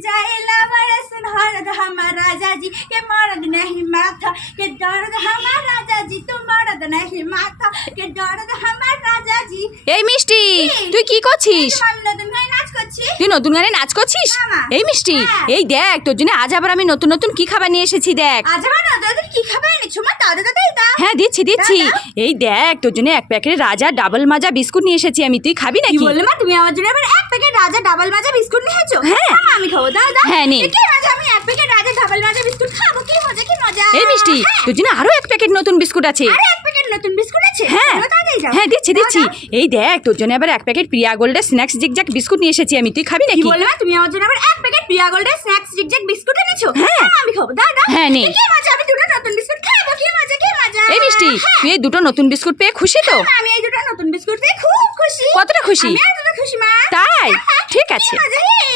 उठ जाएला बरस हरद हमार राजा जी के मर्द नहीं माथा के दर्द हमार राजा जी तू मर्द नहीं माथा के दर्द हमार राजा जी এই মিষ্টি তুই কি করছিস আমি নতুন ভাই নাচ করছি তুই নতুন গানে নাচ করছিস? এই মিষ্টি। হ্যাঁ। এই দেখ তোর জন্য আজ আবার আমি নতুন নতুন কি খাবার নিয়ে এসেছি দেখ। আজ আমার নতুন কি খাবার এনেছো মা? দাদা দাদাই দাও হ্যাঁ দিচ্ছি দিচ্ছি। এই দেখ তোর জন্য এক প্যাকেট রাজা ডাবল মাজা বিস্কুট নিয়ে এসেছি আমি। তুই খাবি নাকি? বললে মা? তুমি আমার জন্য আবার এক প্যাকেট রাজা ডাবল মাজা বিস্কুট নিয়ে এসেছ? হ্যাঁ। আমি খাব। দাও দাও। হ্যাঁ, নে। কি মজা? আমি এক প্যাকেট রাজা ডাবল মাজা বিস্কুট খাব কি মজা কি মজা। এই মিষ্টি হ্যাঁ। তোর জন্য আরও এক নতুন বিস্কুট আছে। নতুন বিস্কুট আছে? হ্যাঁ। হ্যাঁ দিচ্ছি দিচ্ছি। এই দেখ তোর জন্য আবার এক প্যাকেট প্রিয়া গোল্ডের স্ন্যাক্স জিগজ্যাক বিস্কুট নিয়ে এসেছি আমি। তুই খাবি কি নাকি? বললে তুমি আমার জন্য আবার এক প্যাকেট প্রিয়া গোল্ডের স্ন্যাক্স জিগজ্যাগ বিস্কুট এনেছো? হ্যাঁ। আমি খাব। দাও দাও। হ্যাঁ, নে। কি মজা? আমি দুটো নতুন বিস্কুট খাব। কি মজা কি মজা? এই মিষ্টি হ্যাঁ। তুই এই দুটো নতুন বিস্কুট পেয়ে খুশি তো? আমি এই দুটো নতুন বিস্কুট পেয়ে খুব খুশি। কতটা খুশি? আমি এতটা খুশি মা। তাই? হ্যাঁ, ঠিক কি আছে। মজা হে